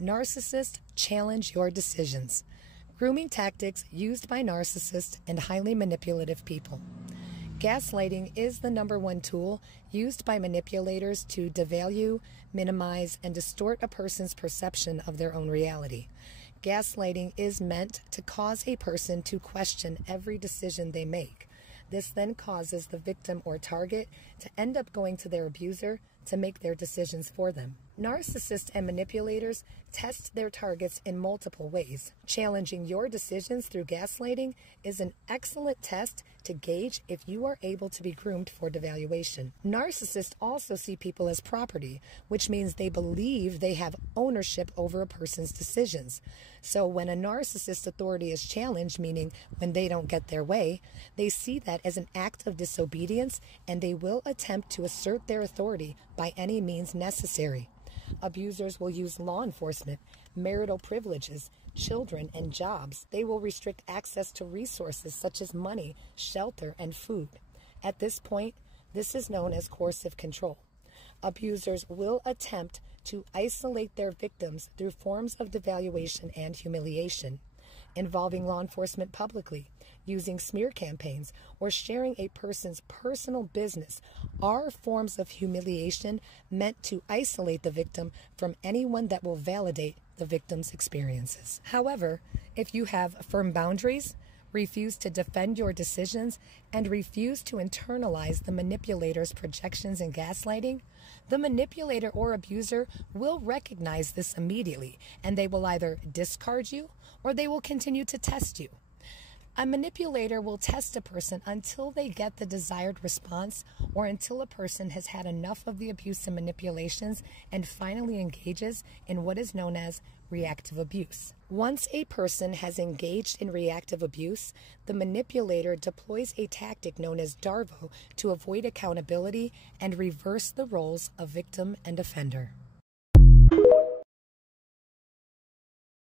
Narcissists challenge your decisions. Grooming tactics used by narcissists and highly manipulative people. Gaslighting is the number one tool used by manipulators to devalue, minimize, and distort a person's perception of their own reality. Gaslighting is meant to cause a person to question every decision they make. This then causes the victim or target to end up going to their abuser to make their decisions for them. Narcissists and manipulators test their targets in multiple ways. Challenging your decisions through gaslighting is an excellent test to gauge if you are able to be groomed for devaluation. Narcissists also see people as property, which means they believe they have ownership over a person's decisions. So when a narcissist's authority is challenged, meaning when they don't get their way, they see that as an act of disobedience, and they will attempt to assert their authority by any means necessary. Abusers will use law enforcement, marital privileges, children, and jobs. They will restrict access to resources such as money, shelter, and food. At this point, this is known as coercive control. Abusers will attempt to isolate their victims through forms of devaluation and humiliation, involving law enforcement publicly, using smear campaigns, or sharing a person's personal business are forms of humiliation meant to isolate the victim from anyone that will validate the victim's experiences. However, if you have firm boundaries, refuse to defend your decisions, and refuse to internalize the manipulator's projections and gaslighting, the manipulator or abuser will recognize this immediately, and they will either discard you or they will continue to test you. A manipulator will test a person until they get the desired response, or until a person has had enough of the abuse and manipulations and finally engages in what is known as reactive abuse. Once a person has engaged in reactive abuse, the manipulator deploys a tactic known as DARVO to avoid accountability and reverse the roles of victim and offender.